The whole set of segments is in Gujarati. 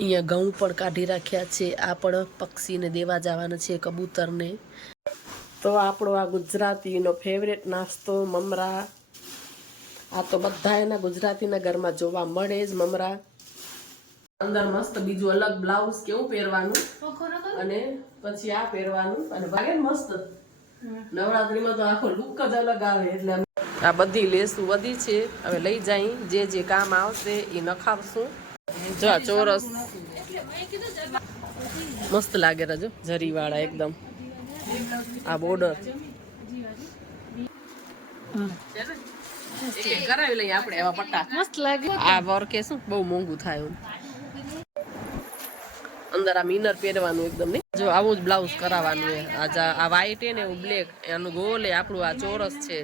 અહીંયા ઘઉં પણ કાઢી રાખ્યા છે. આ પણ પક્ષીને દેવા જવાના છે કબૂતરને. તો આપણો આ ગુજરાતીનો ફેવરેટ નાસ્તો મમરા. આ તો બધા એના ગુજરાતીના ઘરમાં જોવા મળે જ મમરા. અંદર મસ્ત બીજું અલગ બ્લાઉઝ કેવું પહેરવાનું? અને પછી આ પહેરવાનું અને ભાગે મસ્ત. નવરાત્રીમાં તો આખો લુક જ અલગ આવે એટલે આ બધી લેસું વધી છે. હવે લઈ જાય જે જે કામ આવશે એ નખાવશું. જો આ ચોરસ. મસ્ત લાગે રજો જરી વાળા એકદમ. આ બોર્ડર કરાવી લઈએ આપણે એવા પટ્ટા. મસ્ત લાગે. આ વર્કે શું? બહુ મોંઘું થાય અંદર આ મિનર પહેરવાનું એકદમ નહીં. જો આવું જ બ્લાઉઝ કરાવવાનું છે આ આ વ્હાઈટ ને એવું બ્લેક એનું ગોલ એ આપણું આ ચોરસ છે.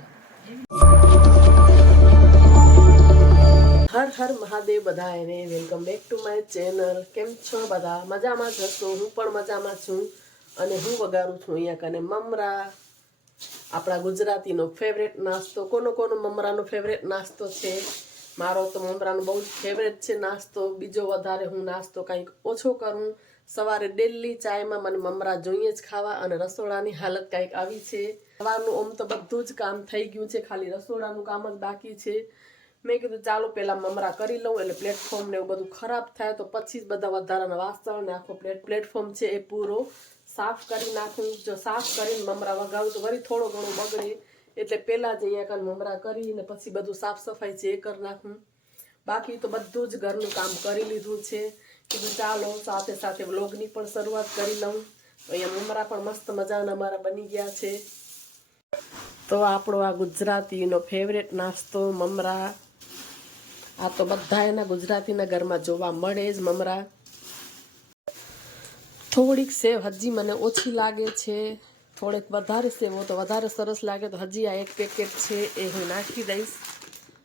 હર મહાદેવ બધાને welcome back to my channel કેમ છો બધા? મજામાં જ હશો? હું પણ મજામાં છું અને હું વગાડું છું અહીંયા કને મમરા. આપણા ગુજરાતીનો ફેવરેટ નાસ્તો. કોનો કોનો મમરાનો ફેવરેટ નાસ્તો છે? મારો તો મમરાનો બહુ જ ફેવરેટ છે નાસ્તો. બીજો વધારે હું નાસ્તો કંઈક ઓછો કરું. સવારે ડેલી ચાયમાં મને મમરા જોઈએ જ ખાવા અને રસોડાની હાલત કંઈક આવી છે. સવારનું ઓમ તો બધું જ કામ થઈ ગયું છે. ખાલી રસોડાનું કામ જ બાકી છે. મેં કીધું, ચાલો પહેલાં મમરા કરી લઉં એટલે પ્લેટફોર્મ ને એવું બધું ખરાબ થાય તો પછી જ બધા વધારાના વાસણ ને આખો પ્લેટ પ્લેટફોર્મ છે એ પૂરો સાફ કરી નાખું. જો સાફ કરીને મમરા વગાવું તો વળી થોડો ઘણો બગડે. એટલે પહેલાં જ અહીંયા કાન મમરા કરીને પછી બધું સાફ સફાઈ છે એ કરી નાખું. બાકી તો બધું જ ઘરનું કામ કરી લીધું છે. કીધું, ચાલો, સાથે સાથે વ્લોગની પણ શરૂઆત કરી લઉં. અહીંયા મમરા પણ મસ્ત મજાના અમારા બની ગયા છે. તો આપણો આ ગુજરાતીનો ફેવરેટ નાસ્તો મમરા. આ તો બધા એના ગુજરાતીના ઘરમાં જોવા મળે જ, મમરા. થોડીક સેવ હજી મને ઓછી લાગે છે. થોડીક વધારે સેવ તો વધારે સરસ લાગે. તો હજી આ એક પેકેટ છે એ હું નાખી દઈશ.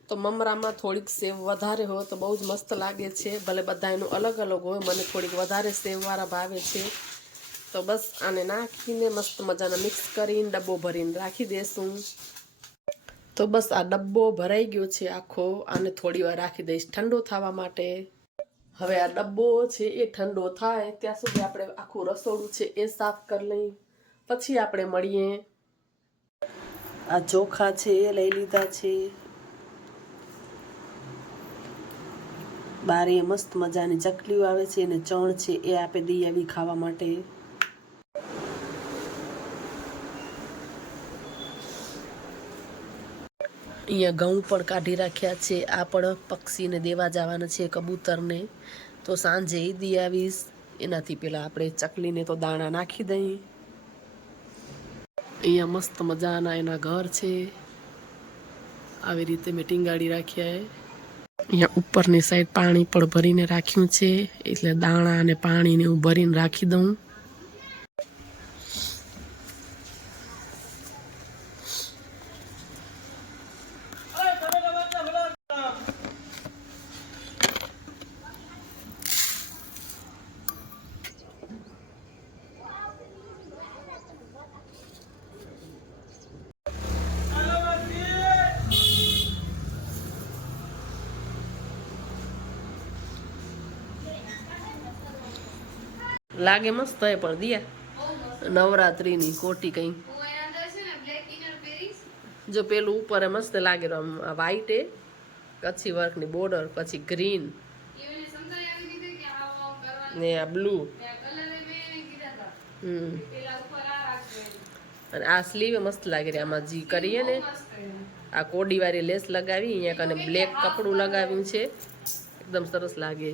તો મમરામાં થોડીક સેવ વધારે હોય તો બહુ જ મસ્ત લાગે છે. ભલે બધા એનું અલગ અલગ હોય, મને થોડીક વધારે સેવવાળા ભાવે છે. તો બસ આને નાખીને મસ્ત મજાના મિક્સ કરીને ડબ્બો ભરીને રાખી દેશું. તો બસ આ ડબ્બો ભરાઈ ગયો છે આખો, આને થોડી વાર રાખી દઈશ ઠંડો થવા માટે. હવે આ ડબ્બો છે એ ઠંડો થાય, ત્યાં સુધી આપણે આખું રસોડું છે એ સાફ કરી લઈ પછી આપણે મળીએ. આ ચોખા છે, એ લઈ લીધા છે. બારે મસ્ત મજાની ચકલીઓ આવે છે અને ચણ છે એ આપે દઈ આવી ખાવા માટે. અહીંયા ઘઉં પણ કાઢી રાખ્યા છે. આ પણ પક્ષીને દેવા જવાના છે કબૂતરને. તો સાંજે એ દી આવીશ. એનાથી પહેલાં આપણે ચકલીને તો દાણા નાખી દઈએ. અહીંયા મસ્ત મજાના એના ઘર છે. આવી રીતે મેં ટીંગાડી રાખ્યા અહીંયા ઉપરની સાઈડ પાણી પણ ભરીને રાખ્યું છે. એટલે દાણા અને પાણીને હું ભરીને રાખી દઉં. લાગે મસ્ત એ પણ દિયા. નવરાત્રીની કોટી કઈ. જો પેલું ઉપર મસ્ત લાગે આમ વ્હાઈટ એ. કચ્છી વર્કની બોર્ડર પછી ગ્રીન ને આ બ્લુ હમ. અને આ સ્લીવ મસ્ત લાગે આમાં જી કરીએ ને. આ કોડીવાળી લેસ લગાવી, અહીંયા કને બ્લેક કપડું લગાવ્યું છે. એકદમ સરસ લાગે.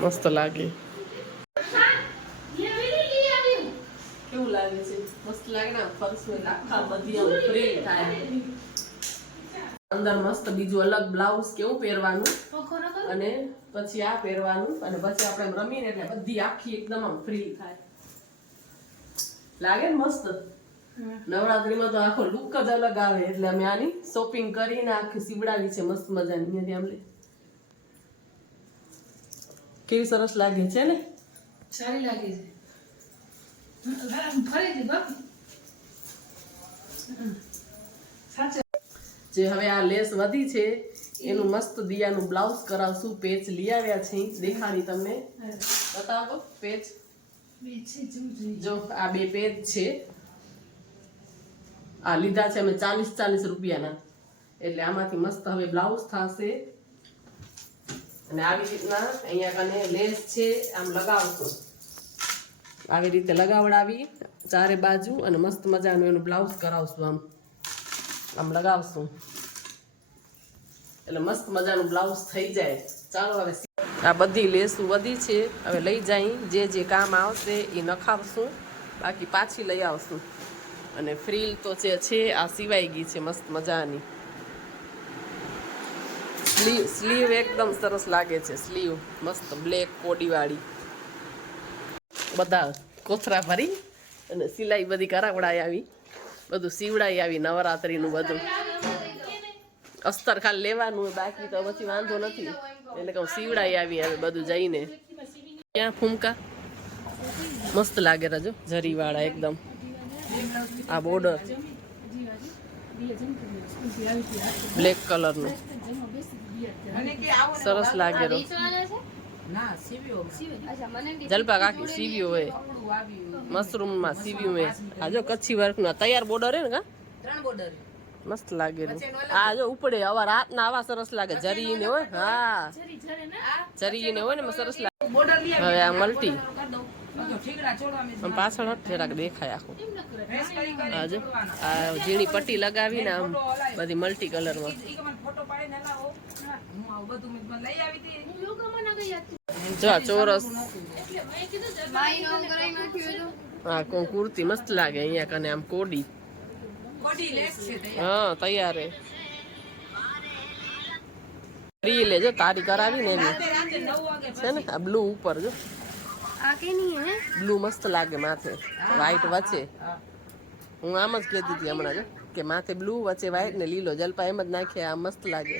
મસ્ત લાગે. કેવું લાગે છે? મસ્ત લાગે આખા ફ્રી થાય. અંદર મસ્ત બીજું અલગ બ્લાઉઝ કેવું પહેરવાનું? અને પછી આ પહેરવાનું, અને પછી આપણે રમીને બધી આખી એકદમ ફ્રી થાય. લાગે ને મસ્ત? નવરાત્રીમાં તો આખો લુક જ અલગ આવે. એટલે અમે આની શોપિંગ કરીને આખી સીવડાવી છે, મસ્ત મજાની. આમ કેવી સરસ લાગે છે ને? સારી લાગે છે. જે હવે આ લેસ વધી છે એનું મસ્ત દિયાનું બ્લાઉઝ કરાવશું પેચ લઈ આવ્યા છે. દેખાડી તમને. બતાવો પેચ. જો આ બે પેજ છે. આ લીધા છે અમે ચાલીસ ચાલીસ રૂપિયાના. એટલે આમાંથી મસ્ત હવે બ્લાઉઝ થશે. અને આવી રીતના અહીંયા કને લેસ છે, આમ લગાવશું આવી રીતે લગાવડાવી, ચારે બાજુ અને મસ્ત મજાનું એનું બ્લાઉઝ કરાવશું આમ. આમ લગાવશું. એટલે મસ્ત મજાનું બ્લાઉઝ થઈ જાય. ચાલો હવે આ બધી લેસું બધી છે. હવે લઈ જાય, જે જે કામ આવશે એ નખાવશું. બાકી પાછી લઈ આવશું. અને ફ્રીલ તો જે છે, આ સિવાય ગઈ છે મસ્ત મજાની. સ્લીવ સ્લીવ એકદમ સરસ લાગે છે, સ્લીવ. મસ્ત બ્લેક કોડીવાળી. બધા કોથરા ભરી અને સિલાઈ બધી કરાવડાઈ આવી. બધું સીવડાઈ આવી નવરાત્રીનું બધું. અસ્તર ખાલી લેવાનું બાકી તો પછી વાંધો નથી. એટલે કહું સીવડાઈ આવી હવે બધું જઈને. ક્યાં ફૂમકા? મસ્ત લાગે રજો જરીવાળા એકદમ. આ બોર્ડર. બ્લેક કલરનું. સરસ લાગે રો જલપા કાકી સીવ્યું હોય. મશરૂમમાં સીવ્યું હોય. આ જો કચ્છી વર્કનું આ તૈયાર બોર્ડર હે ને કા? મસ્ત લાગે રો આ જો ઉપડે આવા રાતના આવા સરસ લાગે. જરી ને હોય હા. જરી ને? હોય ને સરસ લાગે. બોર્ડર હવે આ મલ્ટી. આમ પાછળ જરાક દેખાય આખું. કરી આ ઝીણી પટ્ટી લગાવીને આમ બધી મલ્ટી કલરમાં જો ચોરસ. હા કુર્તી મસ્ત લાગે અહીંયા કને આમ કોડી. હા, તૈયાર હે. ફ્રી લેજો તારી કરાવી ને એની. છે ને, આ બ્લુ ઉપર જો. બ્લુ મસ્ત લાગે માથે. વ્હાઈટ વચ્ચે. હું આમ જ કહેતી હતી હમણાં જ કે માથે બ્લુ વચ્ચે વ્હાઈટ ને લીલો જલપા એમ જ નાખે આ મસ્ત લાગે.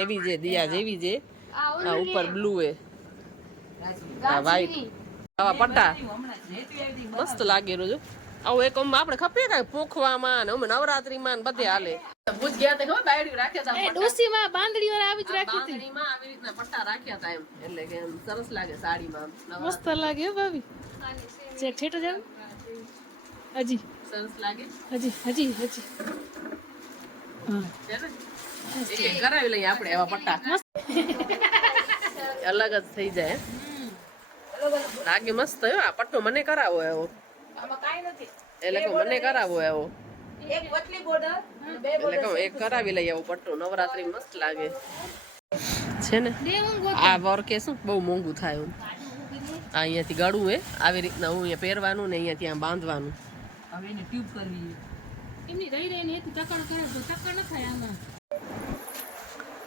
એવી જે દિયા જેવી જે આ ઉપર બ્લુ એ. આ વ્હાઈટ આવા પટ્ટા. મસ્ત લાગે રોજો. આવું એક આપણે ખપે કાંઈ પોખવામાં ને અમે નવરાત્રીમાં ને બધે હાલે. ભૂજ ગયા તે ખબર બાયડી રાખ્યા હતા ડોસીમાં વાળા આવી જ રાખી બાંધણીમાં આવી રીતના પટ્ટા રાખ્યા હતા એમ. એટલે કે એમ સરસ લાગે સાડીમાં. મસ્ત લાગે હો ભાભી. જે છેટો જાવ હજી. સરસ લાગે. હજી હજી હજી. હા. કરાવી લઈએ આપણે એવા પટ્ટા. અલગ જ થઈ જાય. લાગે મસ્ત આ પટ્ટો મને કરાવો એવો. આમાં કાંઈ નથી. એટલે કે મને કરાવો એવો એક પતલી બોર્ડર બે એટલે કે એક કરાવી લઈ એવો પટ્ટો નવરાત્રી મસ્ત લાગે. છે ને? આ વર્કે શું? બહુ મોંઘું થાય એમ. આ અહીંયાથી ગળું હે. આવી રીતના હું અહીંયા પહેરવાનું ને અહીંયા ત્યાં બાંધવાનું. હવે એને ટ્યુબ કરવી એમની રહી રહીને હેતુ તકડ કરે તો તકડ ન થાય આમાં.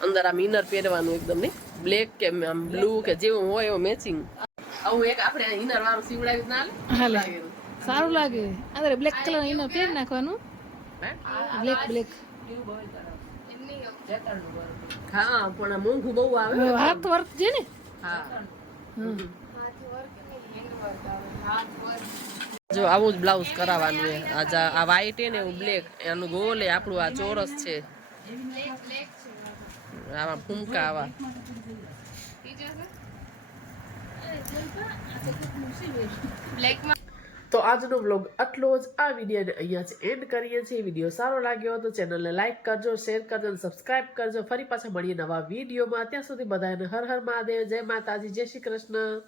અંદર આમ ઇનર પહેરવાનું એકદમ નહીં. બ્લેક કે આમ બ્લુ કે જેવું હોય એવું મેચિંગ આવું એક આપણે ઇનર વાળું સીવડાવી ના હાલે? સારું લાગે. અંદર બ્લેક કલર એનો પહેરી નાખવાનું. બ્લેક બ્લેક હા પણ આ મોંઘું બહુ આવે. હાથ વર્ક છે ને? હા. જો આવું જ બ્લાઉઝ કરાવવાનું છે. આ આ વ્હાઈટ હે ને એવું બ્લેક એનું ગોલ એ આપણું આ ચોરસ છે. આવા ફૂમકા આવા. તો આજનો વ્લોગ આટલો જ. આ વિડીયોને અહીંયા જ એન્ડ કરીએ છીએ. વીડિયો સારો લાગ્યો તો ચેનલને લાઇક કરજો શેર કરજો અને સબસ્ક્રાઇબ કરજો. ફરી પાછા મળીએ નવા વિડીયોમાં. ત્યાં સુધી બધાને હર હર મહાદેવ. જય માતાજી, જય શ્રી કૃષ્ણ.